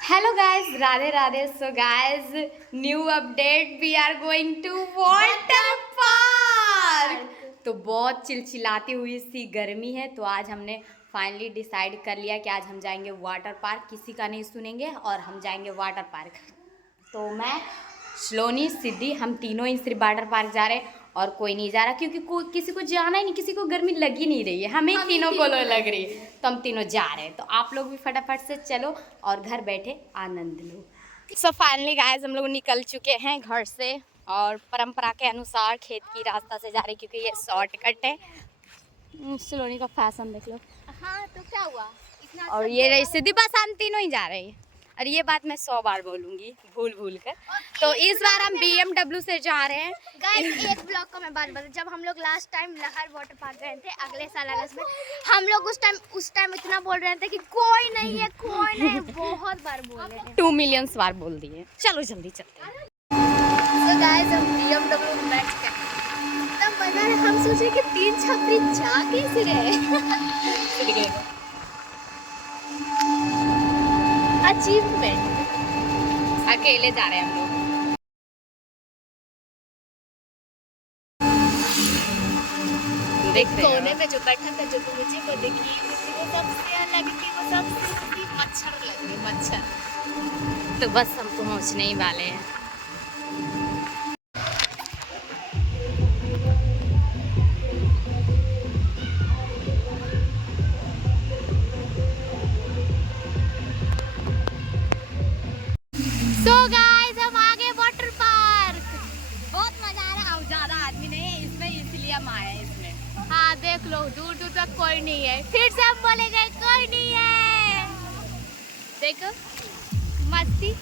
Hello guys, Radhe Radhe. So guys, new update, we are going to water park. तो बहुत चिलचिलाती हुई सी गर्मी है, तो आज हमने फाइनली डिसाइड कर लिया कि आज हम जाएंगे वाटर पार्क। किसी का नहीं सुनेंगे और हम जाएंगे वाटर पार्क। तो मैं, सलोनी, सिद्धि, हम तीनों ही सिर्फ वाटर पार्क जा रहे हैं और कोई नहीं जा रहा, क्योंकि किसी को जाना ही नहीं, किसी को गर्मी लग ही नहीं रही है। हमें तीनों को लग रही है, तो हम तीनों जा रहे हैं। तो आप लोग भी फटाफट से चलो और घर बैठे आनंद लो। सो फाइनली गाइस, हम लोग निकल चुके हैं घर से और परंपरा के अनुसार खेत की रास्ता से जा रहे हैं, क्योंकि ये शॉर्टकट है। सलोनी का फैशन देख लो। हाँ तो क्या हुआ इतना। और ये रही सिद्धि, बस हम तीनों ही जा रहे हैं। और ये बात मैं 100 बार बोलूंगी भूल भूल कर। तो इस बार हम BMW से जा रहे हैं। गाइस एक ब्लॉग का मैं बात बता, जब हम लोग लास्ट टाइम लहर वाटर पार्क गए थे अगले साल अगस्त में, हम लोग उस टाइम इतना बोल रहे थे कि कोई नहीं है कोई नहीं, बहुत बार बोले हैं, 2 मिलियन बार बोल दिए। चलो जल्दी चलते हैं। तो गाइस हम BMW में बैठ के तब मजा है। हम सोच रहे कि 3 छपरी जा कैसे रहे। अचीवमेंट। अकेले जा रहे हैं हम लोग। देख रहे कोने में जो बैठा था, जो मुझे को देखी वो सबसे अलग थी, वो सबसे मच्छर लगी, मच्छर। तो बस हम पहुंचने ही वाले हैं। So guys, हम आ गए वाटर पार्क। बहुत मजा आ रहा है। ज्यादा आदमी नहीं है इसमें, इसलिए हम आए हैं इसमें। हाँ देख लो, दूर दूर तक कोई नहीं है। फिर से हम बोलेंगे कोई नहीं है। देखो मस्ती।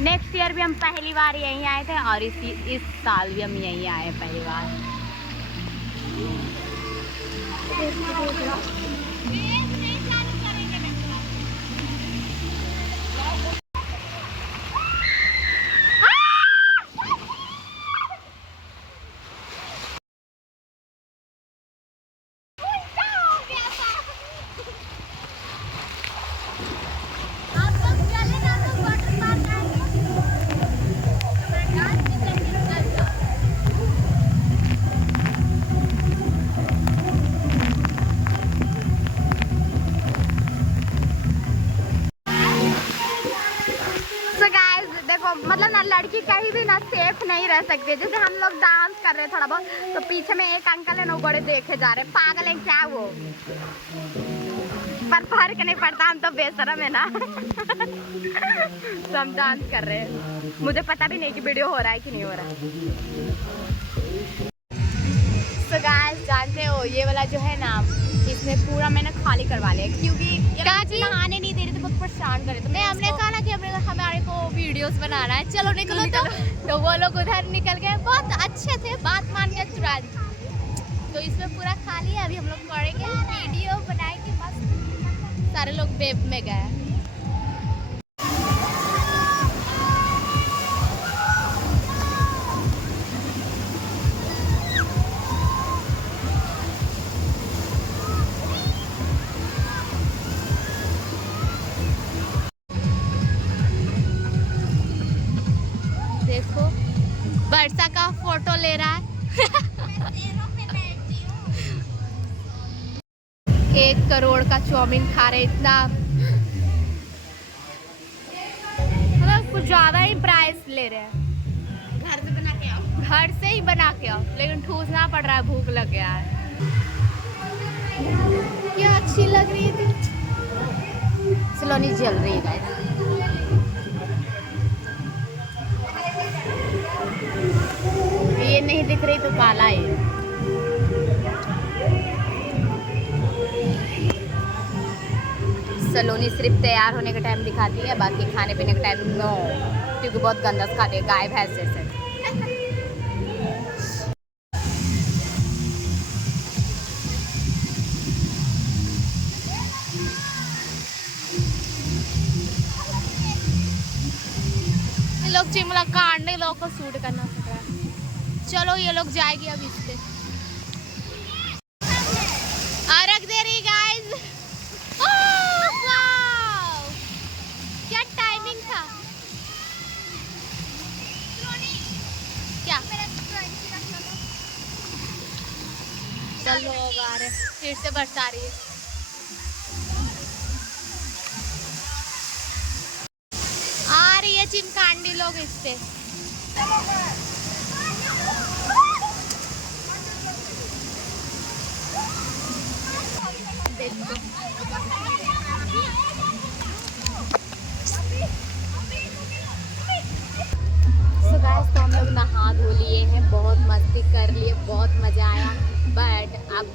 नेक्स्ट ईयर भी हम पहली बार यहीं आए थे और इस साल भी हम यहीं आए पहली बार। देखो मतलब ना, लड़की कहीं भी ना सेफ नहीं रह सकती है। जैसे हम लोग डांस कर रहे हैं थोड़ा बहुत, तो पीछे में एक अंकल है ना, वो बड़े देखे जा रहे हैं, पागल है क्या वो। पर फर्क नहीं पड़ता, हम तो बेशरम है ना। तो हम डांस कर रहे हैं, मुझे पता भी नहीं कि वीडियो हो रहा है कि नहीं हो रहा है। So guys, जानते हो ये वाला जो है ना, इसमें पूरा मैंने खाली करवा लिया, क्योंकि नहाने नहीं दे रहे थे, बहुत परेशान कर रहे थे। नहीं, हमने कहा ना कि हमारे को वीडियोस बनाना है, चलो निकलो। तो वो लोग उधर निकल गए, बहुत अच्छे थे, बात मान के चुरा दी। तो इसमें पूरा खाली है, अभी हम लोग करेंगे वीडियो बनाएंगे मस्त। सारे लोग वेब में गए। देखो वर्षा का फोटो ले रहा है। 1 करोड़ का चाउमीन खा रहे, इतना मतलब कुछ ज्यादा ही प्राइस ले रहे हैं। घर से बना के आओ। घर से ही बना के आओ, लेकिन ठूसना पड़ रहा है, भूख लग गया है। क्या अच्छी लग रही है। सलोनी जल रही है गाइस। ये नहीं दिख रही तो काला है। सलोनी सिर्फ तैयार होने का टाइम दिखाती है, बाकी खाने पीने का टाइम नो, क्योंकि बहुत गंदा खाती है, गाय भैंस जैसे। लोग चिमला काटने लोग को शूट करना पड़ रहा है। चलो ये लोग जाएगी अब इस पे। रख दे रही गाइस। क्या टाइमिंग था। क्या चल लोग आ रहे, फिर से बरसा रही है। आ रही है चिमकांडी लोग इस पे। So guys, तो हम लोग नहा धो लिए हैं, बहुत मस्ती कर लिए, बहुत मज़ा आया। बट अब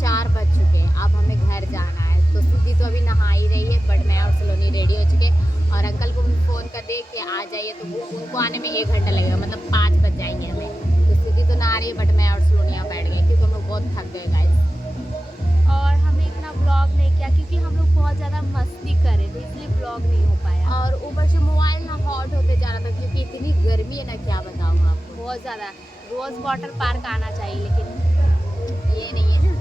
4 बज चुके हैं, अब हमें घर जाना है। तो सुधी तो अभी नहा ही रही है, बट मैं और सलोनी रेडी हो चुके हैं। और अंकल को भी फ़ोन कर दे कि आ जाइए, तो वो उनको आने में 1 घंटा लगेगा, मतलब 5 बज जाएंगे हमें। तो सुधी तो नहा रही है, बट मैं और सलोनी यहाँ बैठ गए क्योंकि हम लोग बहुत थक गए गाइस। और हमने इतना ब्लॉग नहीं किया क्योंकि हम लोग बहुत ज़्यादा मस्ती कर रहे थे, इसलिए ब्लॉग नहीं हो पाया। और ऊपर से मोबाइल ना हॉट होते जा रहा था क्योंकि इतनी गर्मी है ना, क्या बताऊँ आपको, बहुत ज़्यादा। रोज़ वाटर पार्क आना चाहिए लेकिन ये नहीं है ना।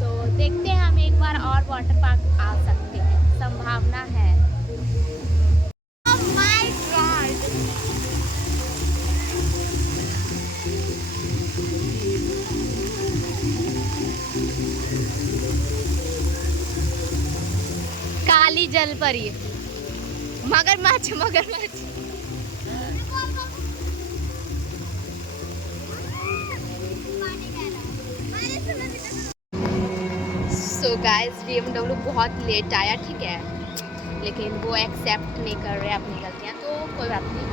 तो देखते हैं, हम एक बार और वाटर पार्क आ सकते हैं, संभावना है। Oh my God! काली जल परी, मगरमच्छ मगरमच्छ। सो गाइस, BMW बहुत लेट आया, ठीक है, लेकिन वो एक्सेप्ट नहीं कर रहे अपनी गलतियाँ, तो कोई बात नहीं।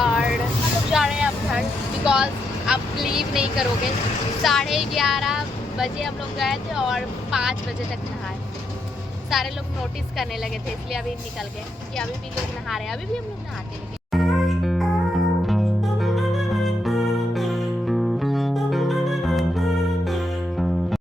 और हम लोग जा रहे हैं अब घर, बिकॉज आप बिलीव नहीं करोगे, 11:30 बजे हम लोग गए थे और 5 बजे तक नहाए। सारे लोग नोटिस करने लगे थे, इसलिए अभी निकल गए कि अभी भी लोग नहा रहे हैं। अभी भी हम लोग नहाते हैं।